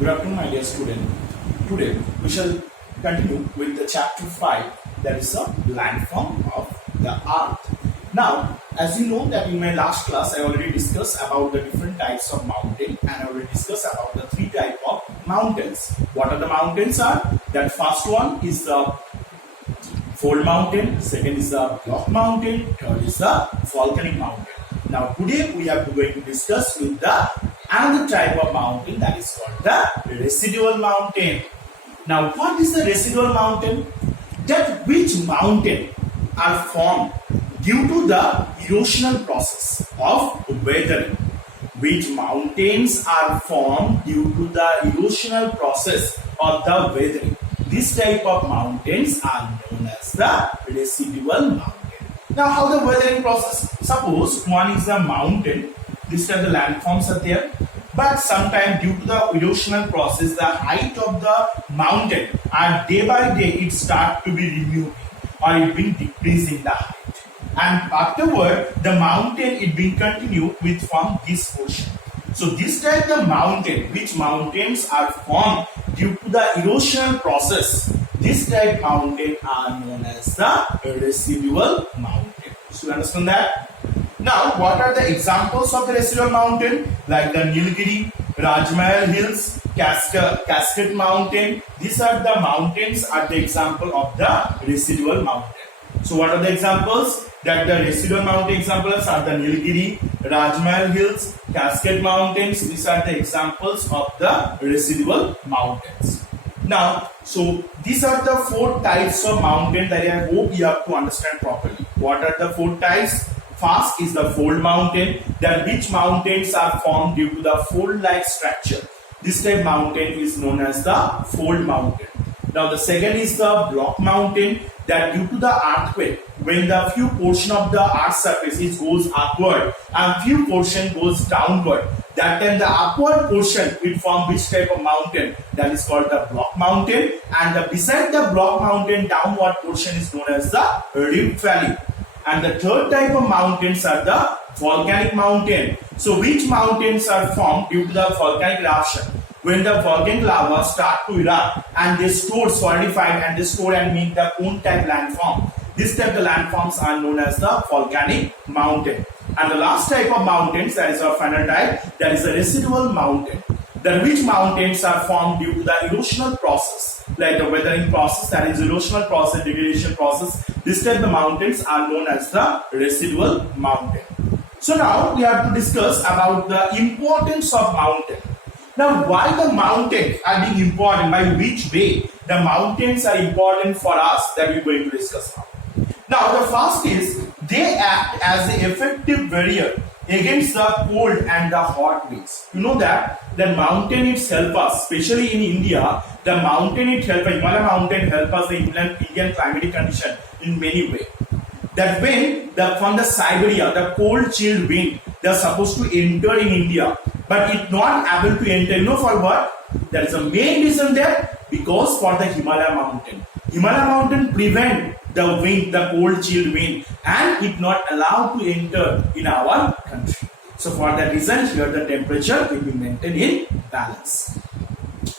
Good afternoon, my dear student. Today we shall continue with the chapter 5, that is the landform of the earth. Now, as you know that in my last class I already discussed about the different types of mountain and I already discussed about the three types of mountains. What are the mountains are? That first one is the fold mountain, second is the block mountain, third is the volcanic mountain. Now today we are going to discuss with the another type of mountain, that is called the residual mountain. Now what is the residual mountain? That which mountain are formed due to the erosional process of weathering. Which mountains are formed due to the erosional process of the weathering. This type of mountains are known as the residual mountain. Now how the weathering process? Suppose one is a mountain, this type the landforms are there, but sometimes due to the erosional process, the height of the mountain and day by day it start to be removing or it been decreasing the height. And afterward the mountain it been continue with from this portion. So this type the mountain, which mountains are formed due to the erosional process, this type mountain are known as the residual mountain. So you understand that? Now what are the examples of the residual mountain? Like the Nilgiri, Rajmahal Hills, Cascade Mountain. These are the mountains are the example of the residual mountain. So what are the examples? That the residual mountain examples are the Nilgiri, Rajmahal Hills, Cascade Mountains. These are the examples of the residual mountains. Now, so these are the four types of mountain that I hope you have to understand properly. What are the four types? First is the fold mountain, that which mountains are formed due to the fold-like structure. This type mountain is known as the fold mountain. Now the second is the block mountain, that due to the earthquake, when the few portion of the earth surface goes upward and few portion goes downward, that time the upward portion will form which type of mountain? That is called the block mountain, and beside the block mountain downward portion is known as the rift valley. And the third type of mountains are the volcanic mountain. So which mountains are formed due to the volcanic eruption? When the volcanic lava start to erupt and they store solidified and they store and make the cone type landform. This type of landforms are known as the volcanic mountain. And the last type of mountains, that is our final type, that is the residual mountain. That which mountains are formed due to the erosional process, like the weathering process, that is erosional process, degradation process. This type of mountains are known as the residual mountain. So now we have to discuss about the importance of mountain. Now why the mountains are being important, by which way the mountains are important for us, that we are going to discuss now. Now the first is they act as an effective barrier against the cold and the hot winds. You know that the mountain itself us, especially in India, the mountain it help, Himalaya mountain help us the Indian climatic condition in many ways. That when from the Siberia, the cold chilled wind, they are supposed to enter in India, but it not able to enter. You know for what? There is a main reason there, because for the Himalaya mountain. Himalaya mountain prevent the wind, the cold chilled wind, and it not allowed to enter in our country. So for that reason, here the temperature will be maintained in balance.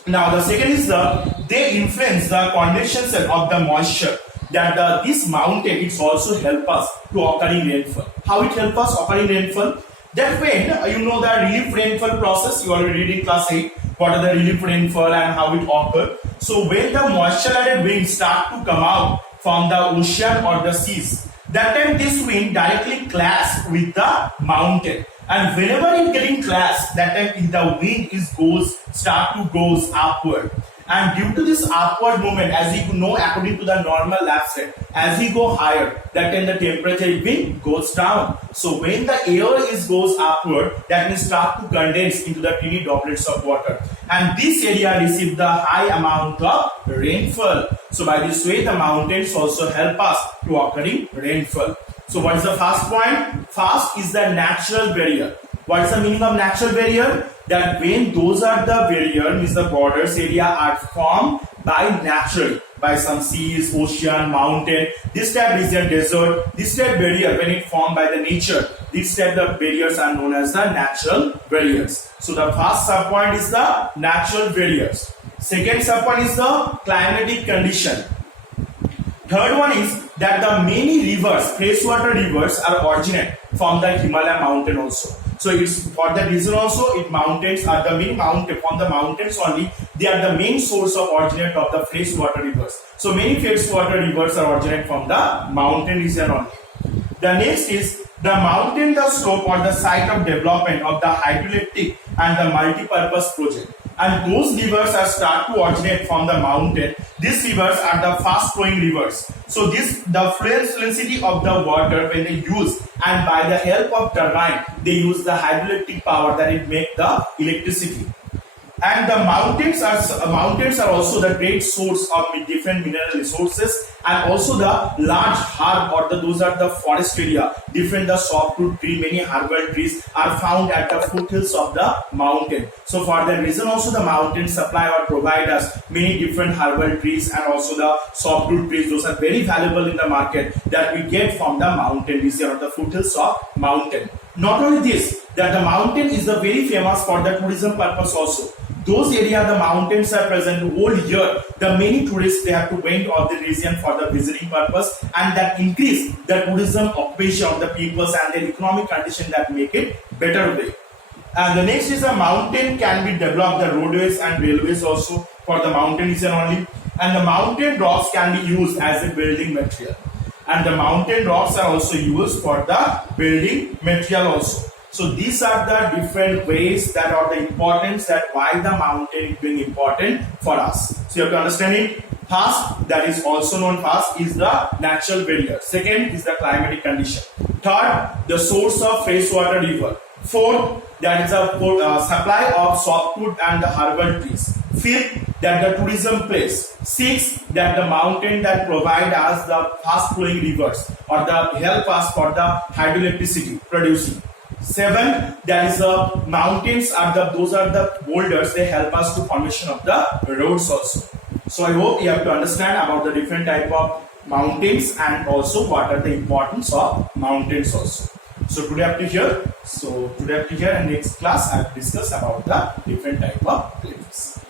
Now the second is they influence the condensation of the moisture. That this mountain it's also help us to occurring rainfall. How it help us occurring rainfall? That when you know the relief rainfall process, you already read in class 8 what are the relief rainfall and how it occur. So when the moisture added winds start to come out from the ocean or the seas, that time this wind directly clash with the mountain, and whenever it getting clashed, that time the wind start to goes upward. And due to this upward movement, as you know, according to the normal left side, as we go higher, that time the temperature wind goes down. So when the air goes upward, that will start to condense into the tiny droplets of water. And this area receive the high amount of rainfall. So by this way, the mountains also help us to occurring rainfall. So what is the first point? First is the natural barrier. What is the meaning of natural barrier? That when those are the barrier, means the borders area are formed by naturally, by some seas, ocean, mountain, this type region, desert, this type barrier when it formed by the nature, this type of barriers are known as the natural barriers. So the first subpoint is the natural barriers. Second subpoint is the climatic condition. Third one is that the many rivers, freshwater rivers, are originate from the Himalaya mountain also. So it's for that reason also, it mountains are the main mountain from the mountains only. They are the main source of originate of the freshwater rivers. So many freshwater rivers are originate from the mountain region only. The next is the mountain, the slope or the site of development of the hydroelectric and the multi-purpose project. And those rivers are start to originate from the mountain. These rivers are the fast flowing rivers. So the fluidity of the water when they use, and by the help of turbine they use the hydroelectric power that it make the electricity. And the mountains are also the great source of different mineral resources, and also the large herb or those are the forest area, different the softwood tree, many herbal trees are found at the foothills of the mountain. So for that reason also the mountains supply or provide us many different herbal trees and also the softwood trees. Those are very valuable in the market that we get from the mountain region or the foothills of mountain. Not only this, that the mountain is the very famous for the tourism purpose also. Those areas, the mountains are present whole year. The many tourists they have to went of the region for the visiting purpose, and that increase the tourism occupation of the peoples and their economic condition that make it better way. And the next is the mountain can be developed the roadways and railways also for the mountain region only. And the mountain rocks can be used as a building material. And the mountain rocks are also used for the building material also. So these are the different ways that are the importance that why the mountain is being important for us. So you have to understand it. First, that is also known first is the natural barrier. Second is the climatic condition. Third, the source of freshwater river. Fourth, that is a supply of softwood and the herbal trees. Fifth, that the tourism place. Sixth, that the mountain that provide us the fast flowing rivers or the help us for the hydroelectricity producing. Seven, there is the mountains are those are the boulders, they help us to formation of the roads also. So I hope you have to understand about the different type of mountains and also what are the importance of mountains also. So today up to here. And next class I will discuss about the different type of cliffs.